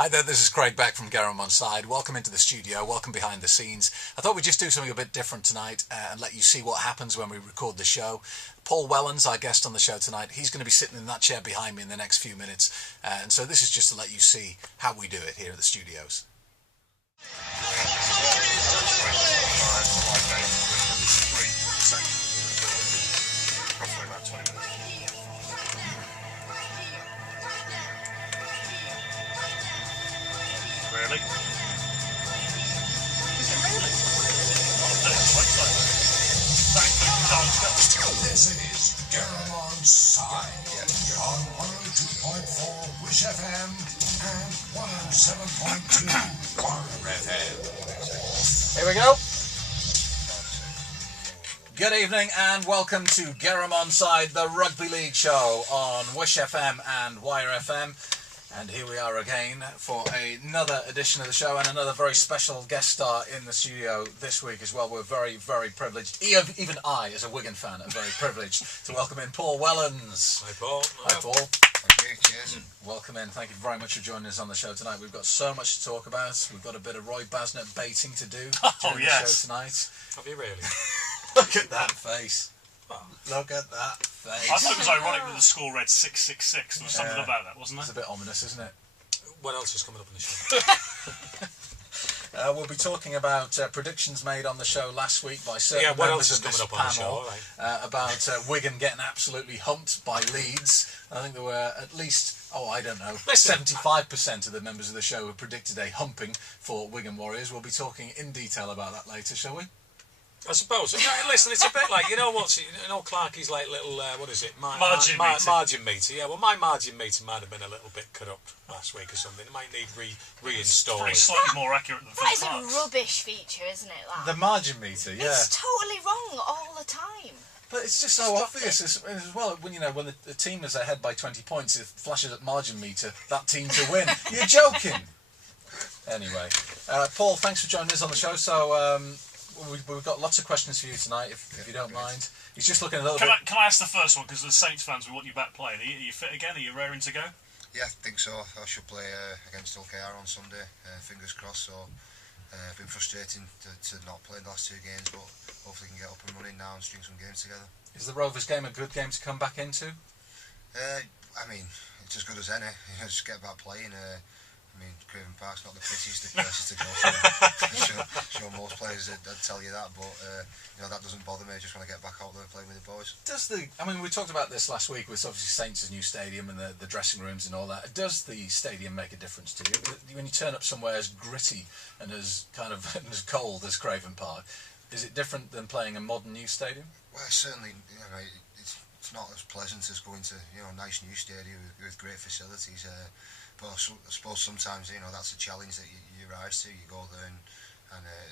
Hi there, this is Craig Beck from Gerr'um On Side. Welcome into the studio, welcome behind the scenes. I thought we'd just do something a bit different tonight and let you see what happens when we record the show. Paul Wellens, our guest on the show tonight, he's going to be sitting in that chair behind me in the next few minutes. And so this is just to let you see how we do it here at the studios. Really? Is it really? This is Gerr'um On Side on 102.4 Wish FM and 107.2 FM. Here we go. Good evening and welcome to Gerr'um On Side, the Rugby League show on Wish FM and Wire FM. And here we are again for another edition of the show and another very special guest star in the studio this week as well. We're very, very privileged. Even I, as a Wigan fan, am very privileged to welcome in Paul Wellens. Hi, Paul. Hi, Paul. Thank you. Cheers. Welcome in. Thank you very much for joining us on the show tonight. We've got so much to talk about. We've got a bit of Roy Basnett baiting to do during the show tonight. Have you really? Look at that face. Look at that face. I thought it was ironic that the score read 666. There was something about that, wasn't there? It's a bit ominous, isn't it? What else is coming up in the show? We'll be talking about predictions made on the show last week by certain what members else is of this coming up on the panel show? Right. About Wigan getting absolutely humped by Leeds. I think there were at least, 75% of the members of the show who predicted a humping for Wigan Warriors. We'll be talking in detail about that later, shall we? I suppose. Listen, it's a bit like, Clarkie's like little, Margin meter. Margin meter, yeah. Well, my margin meter might have been a little bit corrupt last week or something. It might need reinstalling. Pretty slightly more accurate than That is first a rubbish feature, isn't it? That? The margin meter, yeah. It's totally wrong all the time. But it's just so obvious as well. When the team is ahead by 20 points, it flashes at margin meter that team to win. You're joking. Anyway, Paul, thanks for joining us on the show. So we've got lots of questions for you tonight, if you don't mind. He's just looking a little bit. Can I ask the first one, because the Saints fans, we want you back playing. Are you fit again? Are you raring to go? Yeah, I think so. I should play against OKR on Sunday. Fingers crossed. So it's been frustrating to not play the last two games, but hopefully we can get up and running now and string some games together. Is the Rovers game a good game to come back into? I mean, it's as good as any. Just get back playing. Craven Park's not the prettiest of places to go. Sure most players would tell you that, but that doesn't bother me. I just want to get back out there and play with the boys. We talked about this last week with obviously Saints' new stadium and the dressing rooms and all that. Does the stadium make a difference to you? When you turn up somewhere as gritty and as kind of as cold as Craven Park, is it different than playing a modern new stadium? Well, certainly, it's not as pleasant as going to a nice new stadium with great facilities. But I suppose sometimes that's a challenge that you rise to. You go there and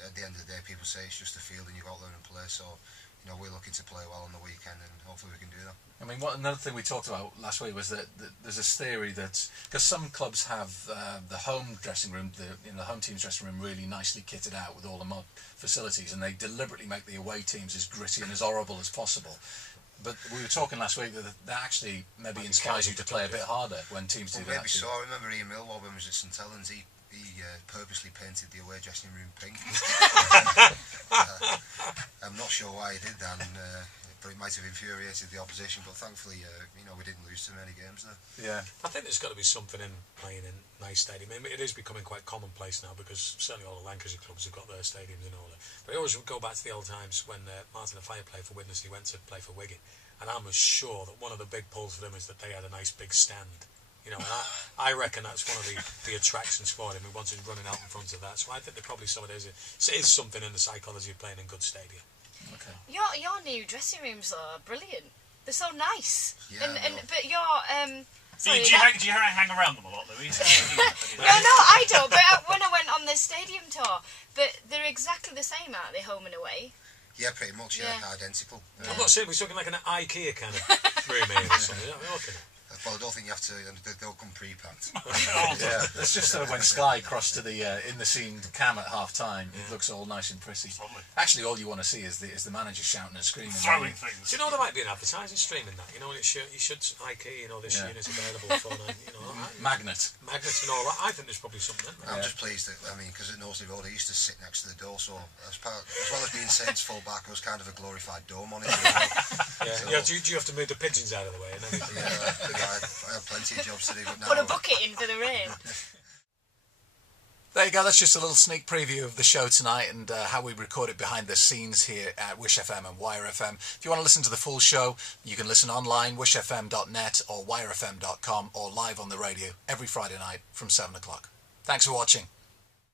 at the end of the day, people say it's just a field and you go out there and play. So we're looking to play well on the weekend, and hopefully we can do that. Another thing we talked about last week was that there's this theory that because some clubs have the home dressing room, the home team's dressing room, really nicely kitted out with all the mod facilities, and they deliberately make the away teams as gritty and as horrible as possible. But we were talking last week that actually maybe inspires you to play a bit harder when teams do that. Maybe so. I remember Ian Millwall when he was at St Helens, he purposely painted the away dressing room pink. I'm not sure why he did that, but it might have infuriated the opposition. But thankfully, we didn't lose too many games there. Yeah. I think there's got to be something in playing in nice stadium. It is becoming quite commonplace now because certainly all the Lancashire clubs have got their stadiums and all that. But I always go back to the old times when Martin O'Fire played for Widnes and he went to play for Wigan. And I'm sure that one of the big pulls for them is that they had a nice big stand. And I reckon that's one of the attractions for him. He wanted running out in front of that. So I think there probably it is something in the psychology of playing in good stadium. Okay. Your new dressing rooms are brilliant. They're so nice. Yeah, But your do you hang around them a lot, Louise? No, I don't. But when I went on the stadium tour, but they're exactly the same, aren't they, home and away? Yeah, pretty much. Yeah, identical. I'm not saying we're talking like an IKEA kind of room here or something. I Well, I don't think you have to. They'll come pre-packed. Yeah, it's just when Sky crossed to the in the scene cam at half time, it looks all nice and pretty. Lovely. Actually, all you want to see is the manager shouting and screaming, Throwing things. Do you know there might be an advertising stream in that? You know, you should IKEA, you know, this unit's available for, you know, Magnet. magnets and all that. I think there's probably something. I'm just pleased that, I mean, because at Knowsley Road I used to sit next to the door, so as well as being Saints full back, I was kind of a glorified door monitor. Yeah, do you have to move the pigeons out of the way and everything? I have plenty of jobs to do, but now... Put a bucket in for the rain. There you go, that's just a little sneak preview of the show tonight and how we record it behind the scenes here at Wish FM and Wire FM. If you want to listen to the full show, you can listen online, wishfm.net or wirefm.com, or live on the radio every Friday night from 7 o'clock. Thanks for watching.